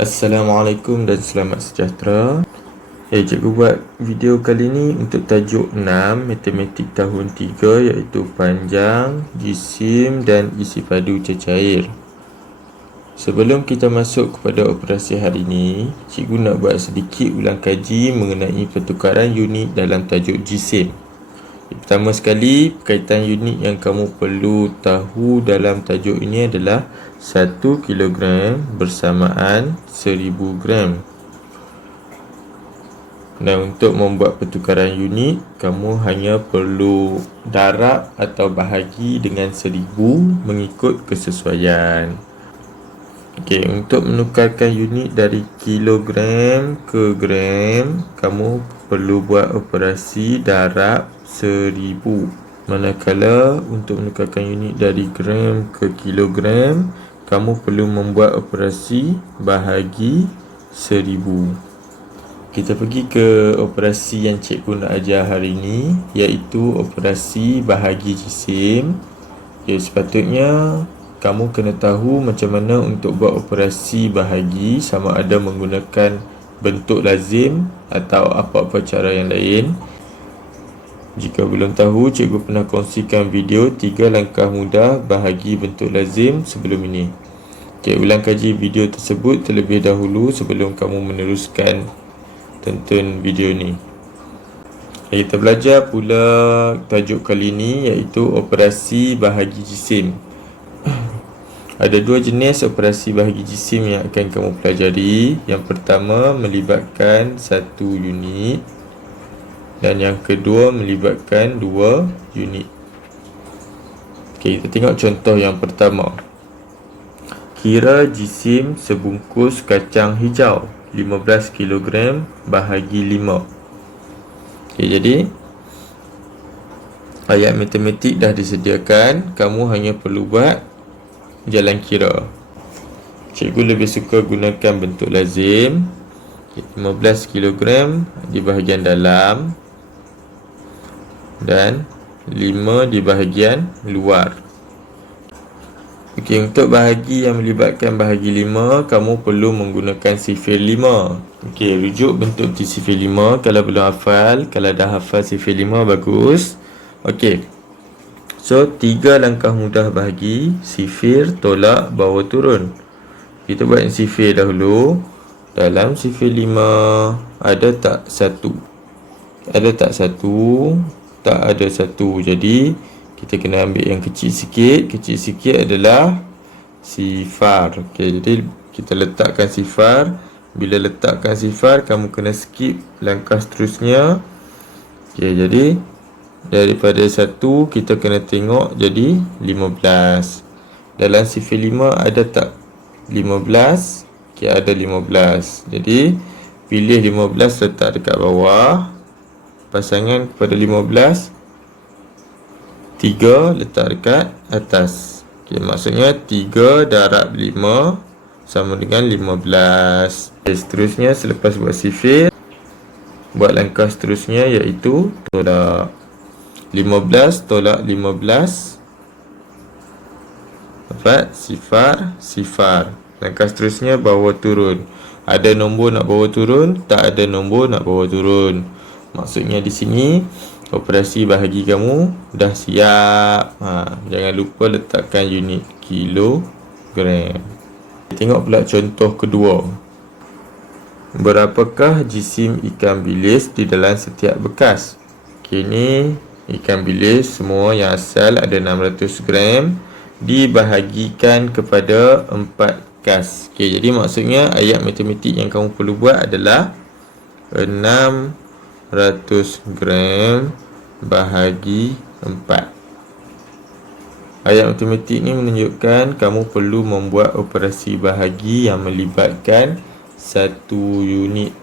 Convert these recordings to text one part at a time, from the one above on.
Assalamualaikum dan selamat sejahtera. Cikgu buat video kali ni untuk tajuk 6 Matematik tahun 3, iaitu panjang, jisim dan isi padu cecair. Sebelum kita masuk kepada operasi hari ini, cikgu nak buat sedikit ulang kaji mengenai pertukaran unit dalam tajuk jisim. Pertama sekali, berkaitan unit yang kamu perlu tahu dalam tajuk ini adalah 1 kilogram bersamaan 1000 gram. Dan untuk membuat pertukaran unit, kamu hanya perlu darab atau bahagi dengan 1000 mengikut kesesuaian. Untuk menukarkan unit dari kilogram ke gram, kamu perlu buat operasi darab 1000. Manakala untuk menukarkan unit dari gram ke kilogram, kamu perlu membuat operasi bahagi 1000. Kita pergi ke operasi yang cikgu nak ajar hari ini, iaitu operasi bahagi jisim. Sepatutnya kamu kena tahu macam mana untuk buat operasi bahagi, sama ada menggunakan bentuk lazim atau apa-apa cara yang lain. Jika belum tahu, cikgu pernah kongsikan video 3 langkah mudah bahagi bentuk lazim sebelum ini. Ulang kaji video tersebut terlebih dahulu sebelum kamu meneruskan tonton video ni. Kita belajar pula tajuk kali ini, iaitu operasi bahagi jisim. Ada 2 jenis operasi bahagi jisim yang akan kamu pelajari. Yang pertama melibatkan 1 unit dan yang kedua melibatkan 2 unit. Kita tengok contoh yang pertama. Kira jisim sebungkus kacang hijau 15 kg bahagi 5. Jadi ayat matematik dah disediakan, kamu hanya perlu buat jalan kira. Cikgu lebih suka gunakan bentuk lazim. 15 kg di bahagian dalam dan 5 di bahagian luar. Untuk bahagi yang melibatkan bahagi 5, kamu perlu menggunakan sifir 5. Rujuk bentuk sifir 5 kalau belum hafal. Kalau dah hafal sifir 5, bagus. So, 3 langkah mudah bahagi. Sifir, tolak, bawa turun. Kita buat sifir dahulu. Dalam sifir 5, ada tak 1? Ada tak 1? Tak ada 1. Jadi kita kena ambil yang kecil sikit. Kecil sikit adalah sifar. Jadi kita letakkan sifar. Bila letakkan sifar, kamu kena skip langkah seterusnya. Jadi daripada 1 kita kena tengok jadi 15. Dalam sifir 5 ada tak 15? Ada 15. Jadi pilih 15, letak dekat bawah. Pasangan kepada 15, 3 letak dekat atas. Maksudnya 3 darab 5 sama dengan 15. Seterusnya, selepas buat sifir, buat langkah seterusnya, iaitu tolak. 15 tolak 15 dapat sifar, sifar. Langkah seterusnya, bawa turun. Ada nombor nak bawa turun, tak ada nombor nak bawa turun. Maksudnya di sini operasi bahagi kamu dah siap. Jangan lupa letakkan unit kilogram. Tengok pula contoh kedua. Berapakah jisim ikan bilis di dalam setiap bekas? Ini ikan bilis semua yang asal ada 600 gram dibahagikan kepada 4 bekas. Jadi maksudnya ayat matematik yang kamu perlu buat adalah 600 gram bahagi 4. Ayat matematik ni menunjukkan kamu perlu membuat operasi bahagi yang melibatkan 1 unit.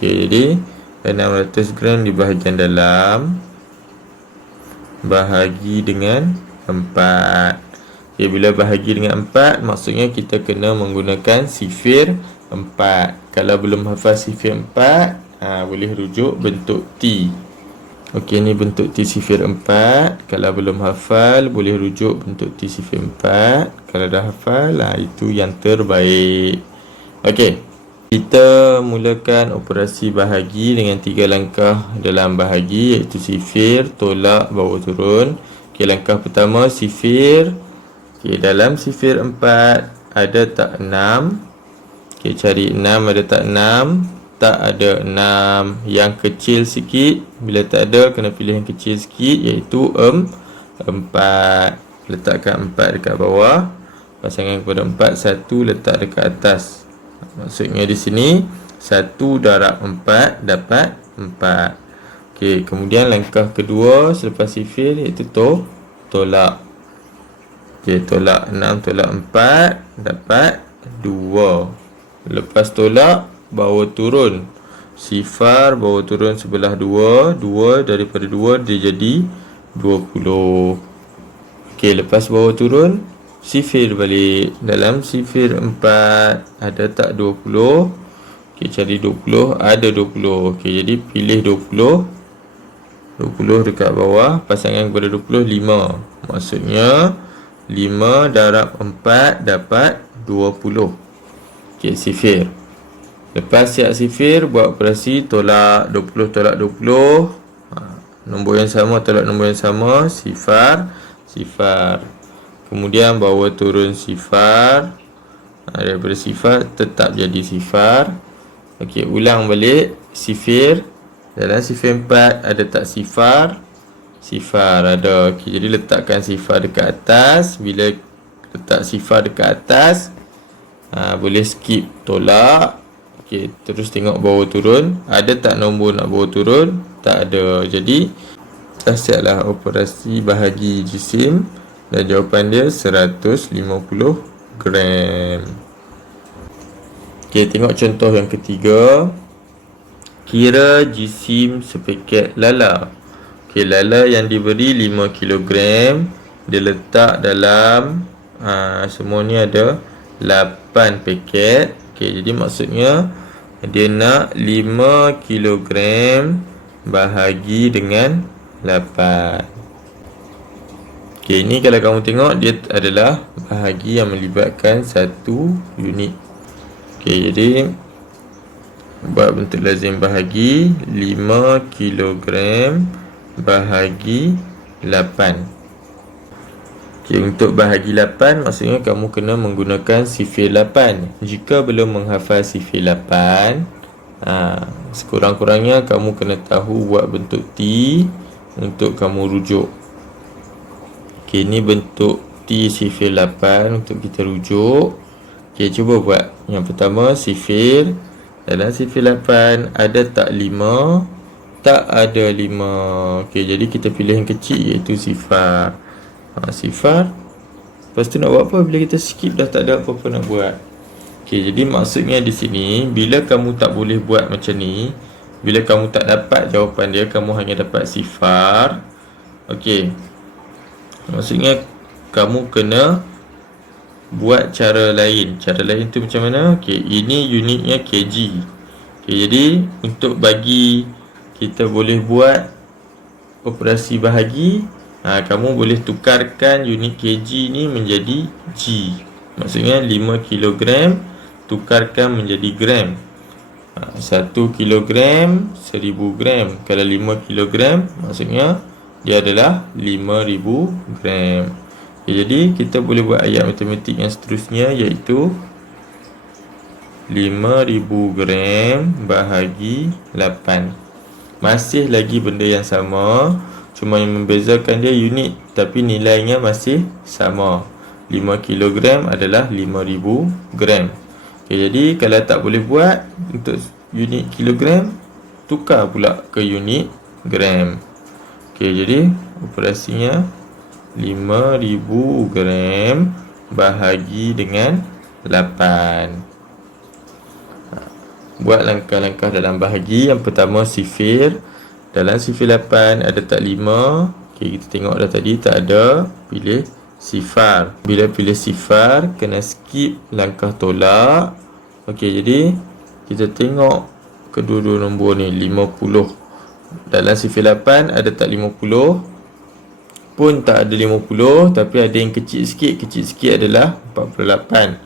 Jadi 600 gram di bahagian dalam bahagi dengan 4. Bila bahagi dengan 4, maksudnya kita kena menggunakan sifir 4. Kalau belum hafal sifir 4, boleh rujuk bentuk T. Okey, ni bentuk T sifir 4. Kalau belum hafal, boleh rujuk bentuk T sifir 4. Kalau dah hafal, itu yang terbaik. Okey, kita mulakan operasi bahagi dengan 3 langkah dalam bahagi, iaitu sifir, tolak, bawa turun. Okey, langkah pertama sifir. Okey, dalam sifir 4 ada tak 6? Okey, cari 6, ada tak 6? Tak ada 6. Yang kecil sikit, bila tak ada, kena pilih yang kecil sikit, iaitu 4. Letakkan 4 dekat bawah. Pasangan kepada 4, 1 letak dekat atas. Maksudnya di sini 1 darab 4 dapat 4. Okey, kemudian langkah kedua selepas sifir, iaitu tolak. Okey, tolak 6 tolak 4 dapat 2. Lepas tolak, bawa turun. Sifar bawa turun sebelah 2. 2 daripada 2 dia jadi 20. Okey, lepas bawa turun, sifir balik. Dalam sifir 4 ada tak 20? Okey, cari 20. Ada 20. Okey, jadi pilih 20. 20 dekat bawah. Pasangan kepada 20, 5. Maksudnya 5 darab 4 dapat 20. Okey, sifir. Lepas siap sifir, buat operasi tolak 20 tolak 20. Nombor yang sama tolak nombor yang sama. Sifar, sifar. Kemudian bawa turun sifar. Daripada sifar tetap jadi sifar. Okey, ulang balik. Sifir. Dalam sifir 4 ada tak sifar? Sifar ada. Okey, jadi letakkan sifar dekat atas. Bila letak sifar dekat atas, boleh skip tolak. Okey, terus tengok bawah turun. Ada tak nombor nak bawa turun? Tak ada. Jadi dah siaplah operasi bahagi jisim. Dan jawapan dia 150 gram. Okey, tengok contoh yang ketiga. Kira jisim sepaket lala. Okey, lala yang diberi 5 kg. Dia letak dalam semua ni ada 8 paket. Okey, jadi maksudnya dia nak 5 kg bahagi dengan 8. Okey, ni kalau kamu tengok, dia adalah bahagi yang melibatkan 1 unit. Okey, jadi buat bentuk lazim bahagi 5 kg bahagi 8. Untuk bahagi 8, maksudnya kamu kena menggunakan sifir 8. Jika belum menghafal sifir 8, sekurang-kurangnya kamu kena tahu buat bentuk T untuk kamu rujuk. Okey, ini bentuk T sifir 8 untuk kita rujuk. Okey, cuba buat. Yang pertama, sifir. Dalam sifir 8 ada tak 5? Tak ada 5. Okey, jadi kita pilih yang kecil, iaitu sifar. Sifar. Lepas tu nak buat apa? Bila kita skip dah tak ada apa-apa nak buat. Okey, jadi maksudnya di sini, bila kamu tak boleh buat macam ni, bila kamu tak dapat jawapan dia, kamu hanya dapat sifar. Okey, maksudnya kamu kena buat cara lain. Cara lain tu macam mana? Okey, ini unitnya kg. Okey, jadi untuk bagi kita boleh buat operasi bahagi, kamu boleh tukarkan unit kg ni menjadi G. Maksudnya 5 kg tukarkan menjadi gram. 1 kg 1000 gram. Kalau 5 kg maksudnya dia adalah 5000 gram. Jadi kita boleh buat ayat matematik yang seterusnya, iaitu 5000 gram bahagi 8. Masih lagi benda yang sama, cuma yang membezakan dia unit, tapi nilainya masih sama. 5 kg adalah 5000 gram. Okay, jadi kalau tak boleh buat untuk unit kilogram, tukar pula ke unit gram. Okay, jadi operasinya 5000 gram bahagi dengan 8. Buat langkah-langkah dalam bahagi. Yang pertama, sifir. Dalam sifir 8 ada tak 5? Okay, kita tengok dah tadi tak ada. Pilih sifar. Bila pilih sifar, kena skip langkah tolak. Okay, jadi kita tengok kedua-dua nombor ni, 50 Dalam sifir 8 ada tak 50? Pun tak ada 50, tapi ada yang kecil sikit. Kecil sikit adalah 48.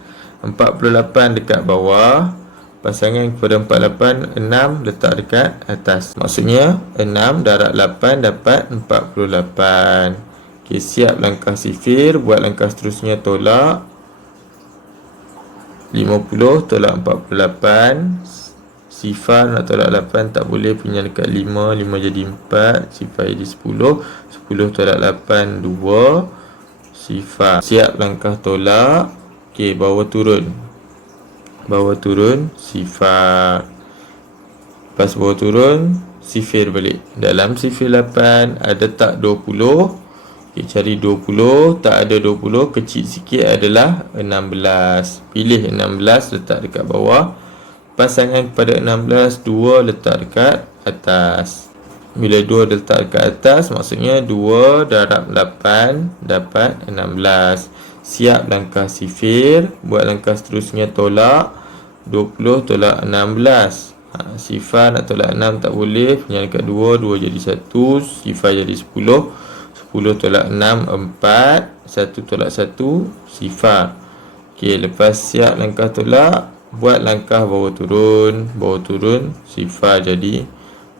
48 dekat bawah. Pasangan kepada 48, 6 letak dekat atas. Maksudnya 6 darab 8 dapat 48. Okey, siap langkah sifir. Buat langkah seterusnya, tolak 50 tolak 48. Sifar nak tolak 8 tak boleh, punya dekat 5. 5 jadi 4. Sifar jadi 10. 10 tolak 8, 2. Sifar. Siap langkah tolak. Okey, bawah turun. Bawah turun, sifar. Lepas bawah turun, sifir balik. Dalam sifir 8 ada tak 20? Okay, cari 20. Tak ada 20, kecil sikit adalah 16. Pilih 16, letak dekat bawah. Pasangan kepada 16, 2 letak dekat atas. Bila 2 letak dekat atas, maksudnya 2 darab 8 dapat 16. Siap langkah sifir. Buat langkah seterusnya, tolak 20 tolak 16. Sifar nak tolak 6 tak boleh, punya dekat 2. 2 jadi 1. Sifar jadi 10. 10 tolak 6, 4. 1 tolak 1, sifar. Okey, lepas siap langkah tolak, buat langkah bawah turun. Bawah turun, sifar jadi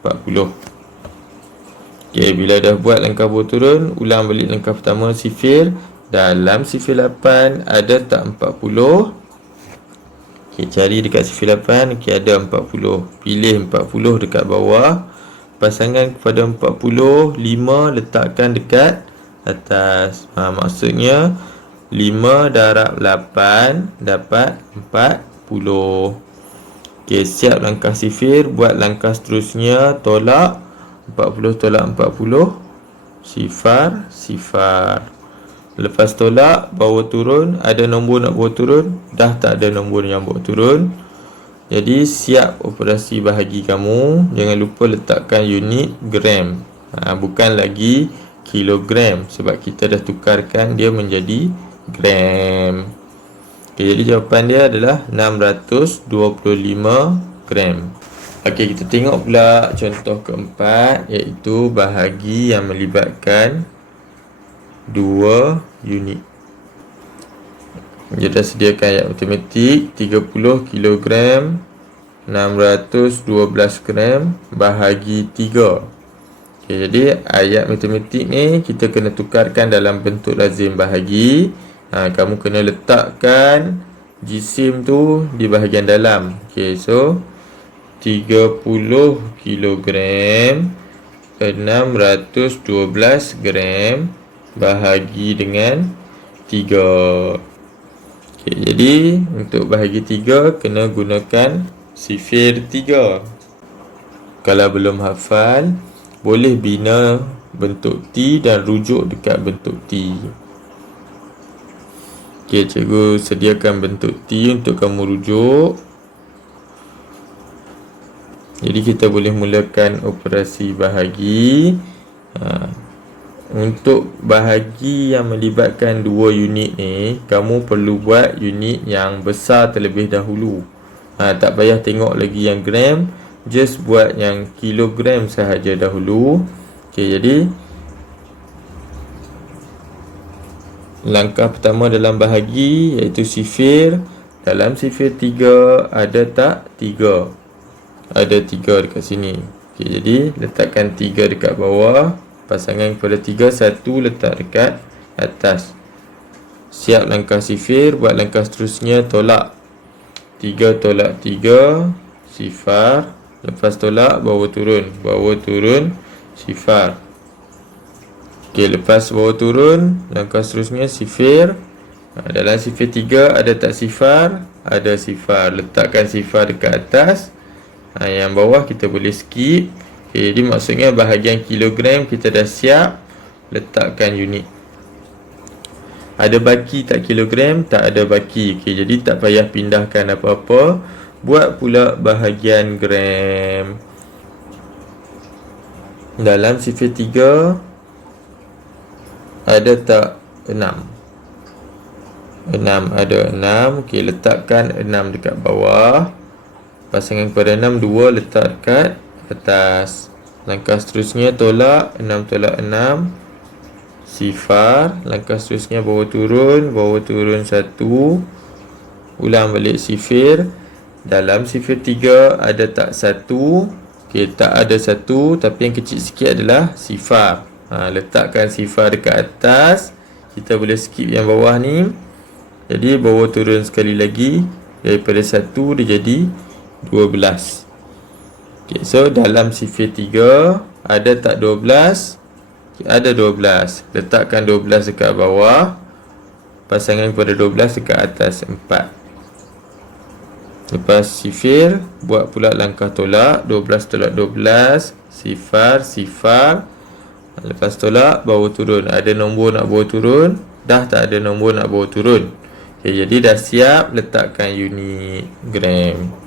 40. Okey, bila dah buat langkah bawah turun, ulang balik langkah pertama, sifir. Dalam sifir 8 ada tak 40? Okey, cari dekat sifir 8. Okey, ada 40. Pilih 40 dekat bawah. Pasangan kepada 40, 5 letakkan dekat atas. Maksudnya 5 darab 8 dapat 40. Okey, siap langkah sifir. Buat langkah seterusnya, tolak 40 tolak 40, sifar, sifar. Lepas tolak, bawah turun. Ada nombor nak bawah turun? Dah tak ada nombor yang bawah turun. Jadi siap operasi bahagi kamu. Jangan lupa letakkan unit gram. Bukan lagi kilogram, sebab kita dah tukarkan dia menjadi gram. Okay, jadi jawapan dia adalah 625 gram. Okey, kita tengok pula contoh keempat, iaitu bahagi yang melibatkan 2 unit. Dia dah sediakan ayat matematik. 30 kg 612 gram bahagi 3. Okey, jadi ayat matematik ni kita kena tukarkan dalam bentuk lazim bahagi. Kamu kena letakkan jisim tu di bahagian dalam. Okey, so 30 kg 612 gram bahagi dengan 3. Okay, jadi untuk bahagi 3 kena gunakan sifir 3. Kalau belum hafal, boleh bina bentuk T dan rujuk dekat bentuk T. Okay, cikgu sediakan bentuk T untuk kamu rujuk. Jadi kita boleh mulakan operasi bahagi. Untuk bahagi yang melibatkan 2 unit ni, kamu perlu buat unit yang besar terlebih dahulu. Tak payah tengok lagi yang gram, just buat yang kilogram sahaja dahulu. Okay, jadi langkah pertama dalam bahagi iaitu sifir. Dalam sifir 3 ada tak 3? Ada 3 dekat sini. Okay, jadi letakkan 3 dekat bawah. Pasangan kepada 3, 1 letak dekat atas. Siap langkah sifir. Buat langkah seterusnya, tolak 3 tolak 3, sifar. Lepas tolak, bawah turun. Bawah turun, sifar. Okey, lepas bawah turun, langkah seterusnya sifir. Dalam sifir 3 ada tak sifar? Ada sifar. Letakkan sifar dekat atas. Yang bawah kita boleh skip. Okay, jadi maksudnya bahagian kilogram kita dah siap. Letakkan unit. Ada baki tak kilogram? Tak ada baki. Okay, jadi tak payah pindahkan apa-apa. Buat pula bahagian gram. Dalam sifir 3 ada tak 6? 6, ada 6. Okay, letakkan 6 dekat bawah. Pasangan kepada 6, 2 letak dekat atas. Langkah seterusnya tolak 6 tolak 6 sifar. Langkah seterusnya bawah turun 1. Ulang balik sifir. Dalam sifir 3 ada tak 1? Okey, tak ada 1, tapi yang kecil sikit adalah sifar. Letakkan sifar dekat atas. Kita boleh skip yang bawah ni. Jadi bawah turun sekali lagi. Daripada 1 dia jadi 12. Okay, so dalam sifir 3 ada tak 12? Okay, ada 12. Letakkan 12 dekat bawah. Pasangan kepada 12 dekat atas 4. Lepas sifir, buat pula langkah tolak. 12 tolak 12 sifar, sifar. Lepas tolak, bawa turun. Ada nombor nak bawa turun? Dah tak ada nombor nak bawa turun. Okay, jadi dah siap. Letakkan unit gram.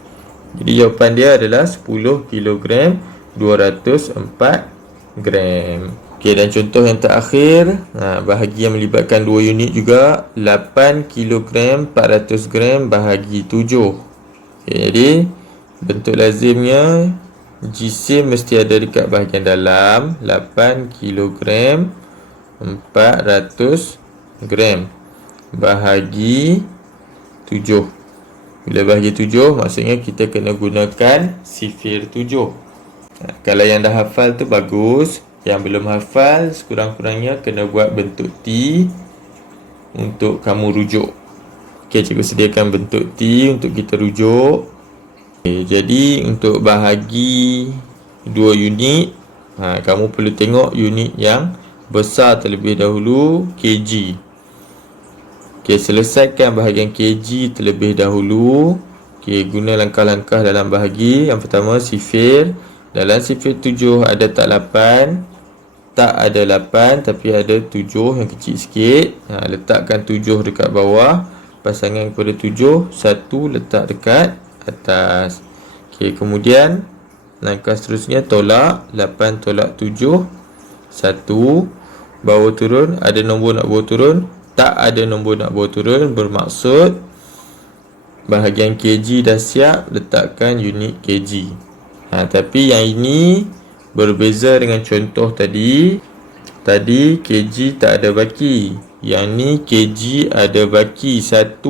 Jadi jawapan dia adalah 10 kilogram 204 gram. Okay, dan contoh yang terakhir, bahagi yang melibatkan 2 unit juga. 8 kilogram 400 gram bahagi 7. Okay, jadi bentuk lazimnya jisim mesti ada dekat bahagian dalam. 8 kilogram 400 gram bahagi 7. Bila bahagi 7, maksudnya kita kena gunakan sifir 7. Kalau yang dah hafal tu bagus. Yang belum hafal, sekurang-kurangnya kena buat bentuk T untuk kamu rujuk. Okay, cikgu sediakan bentuk T untuk kita rujuk. Okay, jadi untuk bahagi 2 unit, kamu perlu tengok unit yang besar terlebih dahulu, kg. Okay, selesaikan bahagian kg terlebih dahulu. Okay, guna langkah-langkah dalam bahagi. Yang pertama, sifir. Dalam sifir 7 ada tak 8? Tak ada 8, tapi ada 7 yang kecil sikit. Letakkan 7 dekat bawah. Pasangan kepada 7, 1 letak dekat atas. Okay, kemudian langkah seterusnya tolak. 8 tolak 7, 1. Bawa turun. Ada nombor nak bawa turun? Tak ada nombor nak bawa turun. Bermaksud bahagian kg dah siap. Letakkan unit kg. Tapi yang ini berbeza dengan contoh tadi. Tadi kg tak ada baki. Yang ni kg ada baki 1.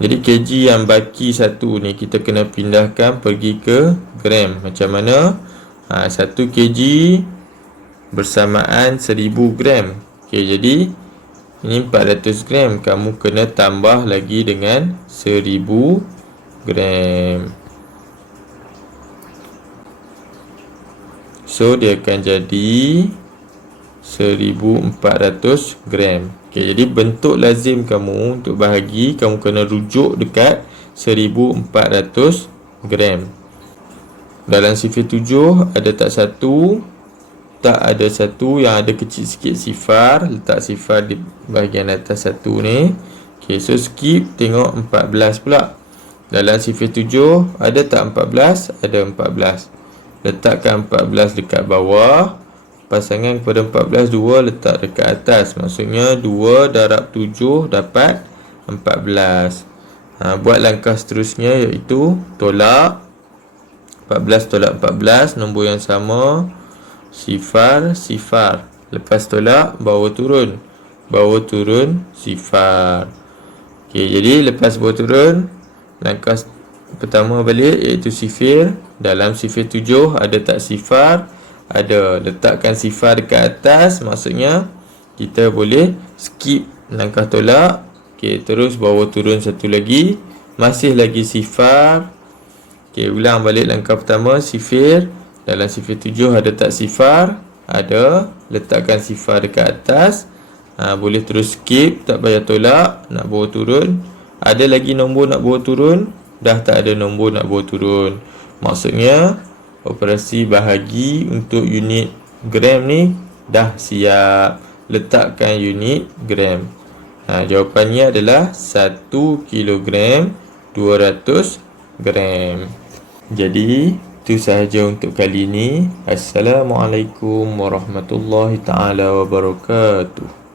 Jadi kg yang baki 1 ni kita kena pindahkan pergi ke gram. Macam mana? 1 kg bersamaan 1000 gram. Okay, jadi ini 400 gram. Kamu kena tambah lagi dengan 1000 gram. So, dia akan jadi 1400 gram. Okay, jadi bentuk lazim kamu untuk bahagi, kamu kena rujuk dekat 1400 gram. Dalam sifir 7 ada tak 1? Tak ada 1. Yang ada kecil sikit sifar. Letak sifar di bahagian atas 1 ni. Okay, so skip. Tengok 14 pula. Dalam sifir 7 ada tak 14? Ada 14. Letakkan 14 dekat bawah. Pasangan kepada 14, 2 letak dekat atas. Maksudnya 2 darab 7 dapat 14. Buat langkah seterusnya iaitu tolak. 14 tolak 14, nombor yang sama. Sifar, sifar. Lepas tolak, bawa turun. Bawa turun, sifar. Okay, jadi lepas bawa turun, langkah pertama balik iaitu sifir. Dalam sifir 7 ada tak sifar? Ada. Letakkan sifar dekat atas. Maksudnya kita boleh skip langkah tolak. Okay, terus bawa turun satu lagi. Masih lagi sifar. Okay, ulang balik langkah pertama, sifir. Dalam sifir 7 ada tak sifar? Ada. Letakkan sifar dekat atas. Boleh terus skip, tak payah tolak. Nak bawa turun. Ada lagi nombor nak bawa turun? Dah tak ada nombor nak bawa turun. Maksudnya operasi bahagi untuk unit gram ni dah siap. Letakkan unit gram. Jawapannya adalah 1 kilogram 200 gram. Jadi itu sahaja untuk kali ini. Assalamualaikum warahmatullahi taala wabarakatuh.